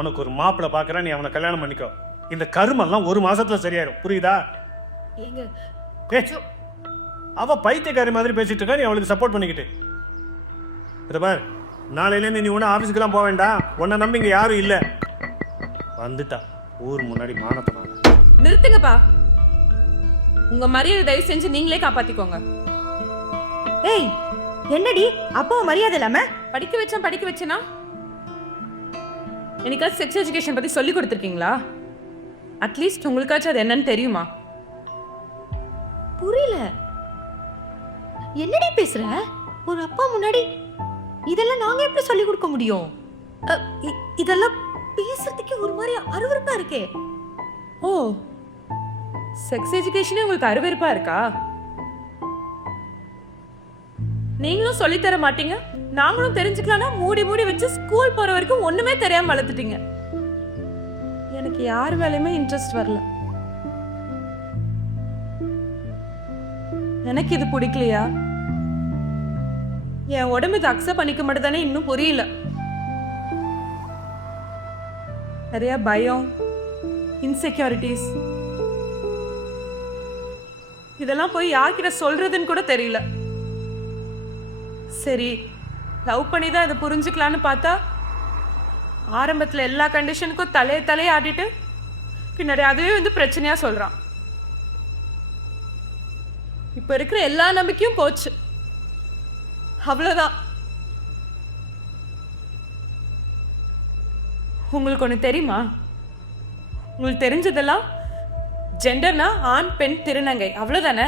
உனக்கு ஒரு மாப்பிள்ளை பார்க்குறேன், நீ அவனை கல்யாணம் பண்ணிக்கோ. இந்த கருமெல்லாம் ஒரு மாசத்துல சரியாயிடும், புரியுதா? ஏங்க அவ பைத்தியக்காரி மாதிரி பேசிட்டு இருக்கா, நீ அவளுக்கு சப்போர்ட் பண்ணிக்கிட்டு. இதை பார், நாளையிலேருந்து நீ ஒன்றும் ஆஃபீஸுக்கெல்லாம் போக வேண்டாம். உன்னை நம்பி இங்கே யாரும் இல்லை. வந்துட்டா ஊர் முன்னாடி மானத்தை நான். நிறுத்துங்கப்பா. உங்க மரியாதை தயவு செஞ்சு நீங்களே காப்பாத்திக்கோங்க. ஏய் என்னடி அப்பாவை மரியாதை இல்லாம? படிக்க வச்சேனா எனக்காச்சும் செக்ஸ் எஜுகேஷன் பத்தி சொல்லி கொடுத்துருக்கீங்களா? அட்லீஸ்ட் உங்களுக்காச்சும் அது என்னன்னு தெரியுமா? புரியல, என்னடி பேசுற? ஒரு அப்பா முன்னாடி இதெல்லாம் நாங்க எப்படி சொல்லி கொடுக்க முடியும்? இதெல்லாம் பேசுறதுக்கு ஒரு மாதிரி அருவருப்பா இருக்கே. ஓ, செக்ஸ் எஜுகேஷனே உங்களுக்கு அருவருப்பா இருக்கா? நீங்களும் சொல்லி தர மாட்டீங்க, நாங்களும் தெரிஞ்சுக்கலாம்னா மூடி வச்சு ஸ்கூல் போற வரைக்கும் ஒண்ணுமே தெரியாம வளர்த்துட்டீங்க. எனக்கு யார் வேலையுமே இன்ட்ரெஸ்ட் வரல. எனக்கு இது பிடிக்கலையா? என் உடம்பு இதை அக்செப்ட் பண்ணிக்க மாட்டேதானே இன்னும் புரியல. நிறைய பயம், இன்செக்யூரிட்டிஸ், இதெல்லாம் போய் யார்கிட்ட சொல்றதுன்னு கூட தெரியல. சரி, லவ் பண்ணி தான் இதை புரிஞ்சுக்கலான்னு பார்த்தா ஆரம்பத்தில் எல்லா கண்டிஷனுக்கும் தலையை ஆட்டிட்டு பின்னாடி அதுவே வந்து பிரச்சனையா சொல்றான். இப்ப இருக்கிற எல்லா நம்பிக்கையும் போச்சு, அவ்வளவுதான். உங்களுக்கு ஒண்ணு தெரியுமா? உங்களுக்கு தெரிஞ்சதெல்லாம் ஜெண்டர்னா ஆண் பெண் திருநங்கை அவ்வளவுதானே.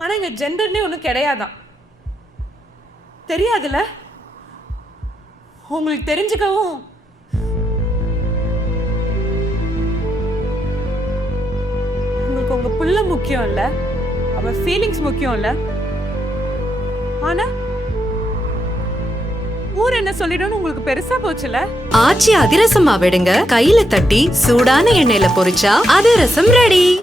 ஆனா இங்க ஜெண்டர்னே ஒன்றும் கிடையாதான். தெரியாதுல்ல? உங்களுக்கு தெரிஞ்சுக்கவும் உங்களுக்கு உங்க புள்ள முக்கியம் இல்ல, அவ ஃபீலிங்ஸ் முக்கியம் இல்ல. ஆனா ஊர் என்ன சொல்லிடும் உங்களுக்கு பெருசா போச்சுல. ஆச்சி அதிரசமா விடுங்க, கையில தட்டி சூடான எண்ணெயில பொரிச்சா அதிரசம் ரெடி.